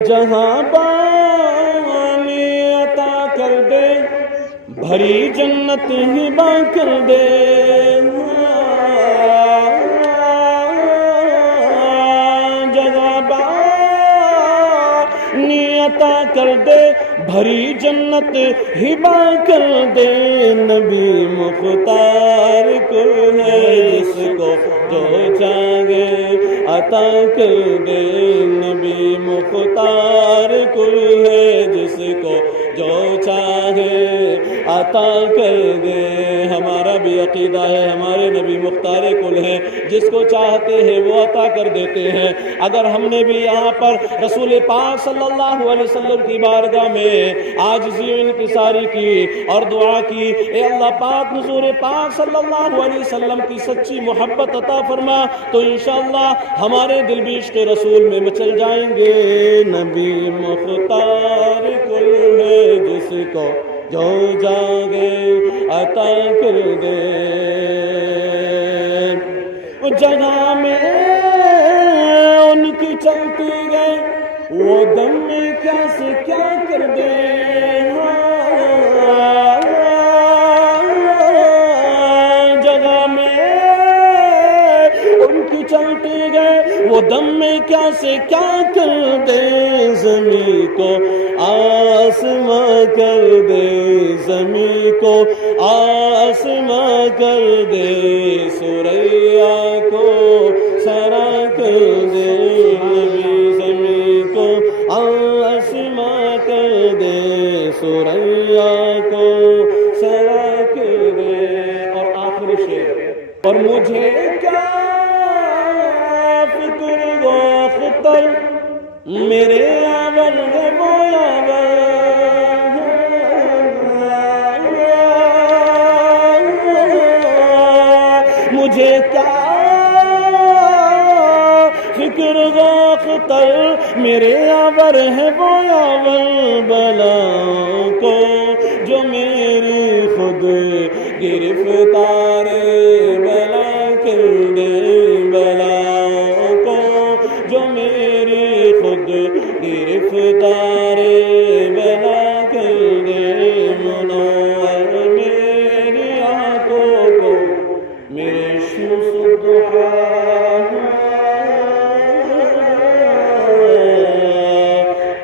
جہاں پانی عطا کر دے بھری جنت ہبا کر دے جہاں پانی عطا کر دے بھری جنت ہبا کر دے نبی مختار کو ہے جس کو جو چاہے عطا کر دے نبی مختار کو ہے جس کو جو چاہے عطا کر دے ہمارا بھی عقیدہ ہے ہمارے نبی مختار کل ہے جس کو چاہتے ہیں وہ عطا کر دیتے ہیں اگر ہم نے بھی یہاں پر رسول پاک صلی اللہ علیہ وسلم کی بارگاہ میں عاجزی و انکساری کی اور دعا کی اے اللہ پاک حضور پاک صلی اللہ علیہ وسلم کی سچی محبت عطا فرما تو انشاءاللہ ہمارے دل بھی عشق رسول میں مچل جائیں گے نبی مختار کل ہے جس کو جو جاگے عطا کر دے جگہ میں ان کی چلتی گئے وہ دم میں کیا سے کیا کر دے جگہ میں ان کی چلتی گئے وہ دم میں کیا سے کیا کر دے زمین کو آسماں کر دے زمین کو آسماں کر دے سوریا کو سرا کر دے نبی زمین کو آسماں کر دے سوریا کو سرا کر دے اور آخری شعر اور مجھے کیا فکر و خطر میرے آور ہے وہ آور مجھے کیا فکر و خطر میرے آور ہے وہ آور بلاؤں کو جو میری خود گرفتار بلا کر دے بلاؤں کو جو میری خود گرفتار بلا کر دے منور میری آنکھوں کو میرے شمس الضحیٰ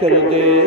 کر دے